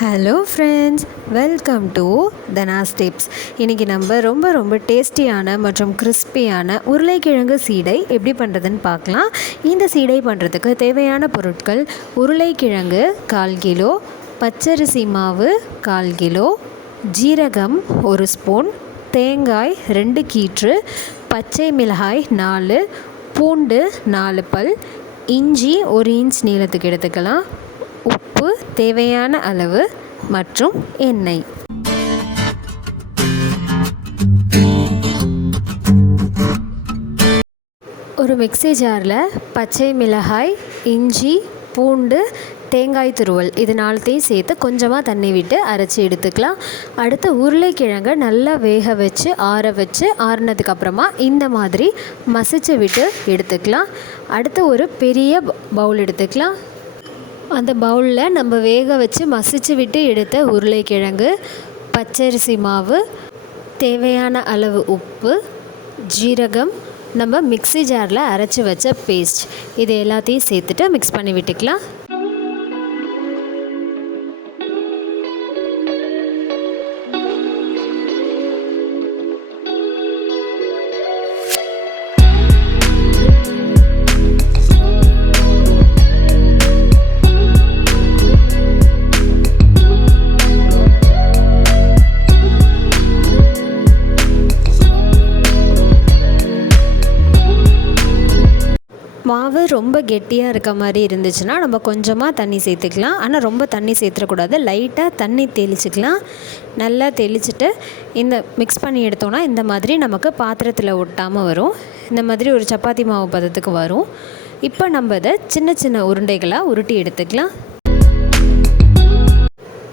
Hello friends welcome to Dhana's tips இன்றைக்கி நம்ம ரொம்ப ரொம்ப டேஸ்டியான மற்றும் கிறிஸ்பியான உருளைக்கிழங்கு சீடை எப்படி பண்ணுறதுன்னு பார்க்கலாம். இந்த சீடை பண்ணுறதுக்கு தேவையான பொருட்கள் உருளைக்கிழங்கு கால் கிலோ பச்சரிசி மாவு கால் கிலோ ஜீரகம் ஒரு ஸ்பூன் தேங்காய் ரெண்டு கீற்று பச்சை மிளகாய் நாலு பூண்டு நாலு பல் இஞ்சி ஒரு இன்ச் நீளத்துக்கு எடுத்துக்கலாம் உப்பு தேவையான அளவு மற்றும் எண்ணெய். ஒரு மிக்சி ஜாரில் பச்சை மிளகாய் இஞ்சி பூண்டு தேங்காய் துருவல் இது நாளத்தையும் சேர்த்து கொஞ்சமாக தண்ணி விட்டு அரைச்சி எடுத்துக்கலாம். அடுத்து உருளைக்கிழங்கை நல்லா வேக வச்சு ஆற வச்சு ஆறுனதுக்கப்புறமா இந்த மாதிரி மசிச்சு விட்டு எடுத்துக்கலாம். அடுத்து ஒரு பெரிய பவுல் எடுத்துக்கலாம். அந்த பவுலில் நம்ம வேக வச்சு மசிச்சு விட்டு எடுத்த உருளைக்கிழங்கு பச்சரிசி மாவு தேவையான அளவு உப்பு ஜீரகம் நம்ம மிக்சி ஜாரில் அரைச்சி வச்ச பேஸ்ட் இது எல்லாத்தையும் சேர்த்துட்டு மிக்ஸ் பண்ணி விட்டுக்கலாம். ரொம்ப கெட்டியாக இருக்க மாதிரி இருந்துச்சுன்னா நம்ம கொஞ்சமாக தண்ணி சேர்த்துக்கலாம். ஆனால் ரொம்ப தண்ணி சேர்த்துடக்கூடாது லைட்டாக தண்ணி தெளிச்சுக்கலாம். நல்லா தெளிச்சுட்டு இந்த மிக்ஸ் பண்ணி எடுத்தோன்னா இந்த மாதிரி நமக்கு பாத்திரத்தில் ஒட்டாமல் வரும். இந்த மாதிரி ஒரு சப்பாத்தி மாவு பதத்துக்கு வரும். இப்போ நம்ம இதை சின்ன சின்ன உருண்டைகளாக உருட்டி எடுத்துக்கலாம்.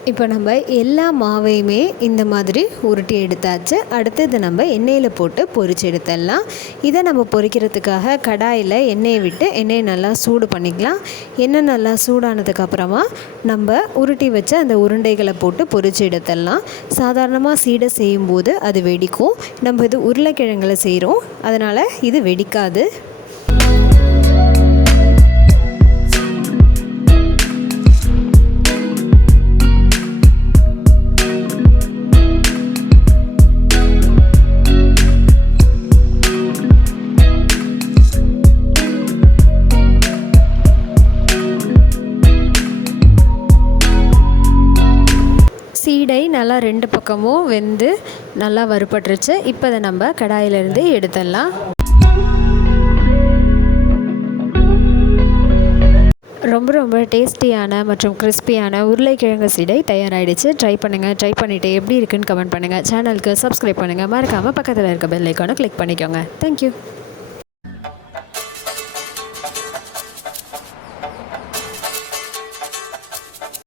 இப்போ நம்ம எல்லா மாவையுமே இந்த மாதிரி உருட்டி எடுத்தாச்சு. அடுத்து இதை நம்ம எண்ணெயில் போட்டு பொரிச்சு எடுத்துடலாம். இதை நம்ம பொரிக்கிறதுக்காக கடாயில் எண்ணெயை விட்டு எண்ணெயை நல்லா சூடு பண்ணிக்கலாம். எண்ணெய் நல்லா சூடானதுக்கப்புறமா நம்ம உருட்டி வச்ச அந்த உருண்டைகளை போட்டு பொரிச்சு எடுத்துடலாம். சாதாரணமாக சீடை செய்யும்போது அது வெடிக்கும். நம்ம இது உருளைக்கிழங்கில் செய்கிறோம் அதனால் இது வெடிக்காது. சீடை நல்லா ரெண்டு பக்கமும் வெந்து நல்லா வறுபட்டுருச்சு. இப்போ அதை நம்ம கடாயிலேருந்து எடுத்துடலாம். ரொம்ப ரொம்ப டேஸ்டியான மற்றும் கிறிஸ்பியான உருளைக்கிழங்கு சீடை தயாராகிடுச்சு ட்ரை பண்ணுங்கள் ட்ரை பண்ணிவிட்டு எப்படி இருக்குன்னு கமெண்ட் பண்ணுங்கள் சேனலுக்கு சப்ஸ்கிரைப் பண்ணுங்கள் மறக்காமல் பக்கத்தில் இருக்க பெல் ஐக்கானை கிளிக் பண்ணிக்கோங்க. தேங்க்யூ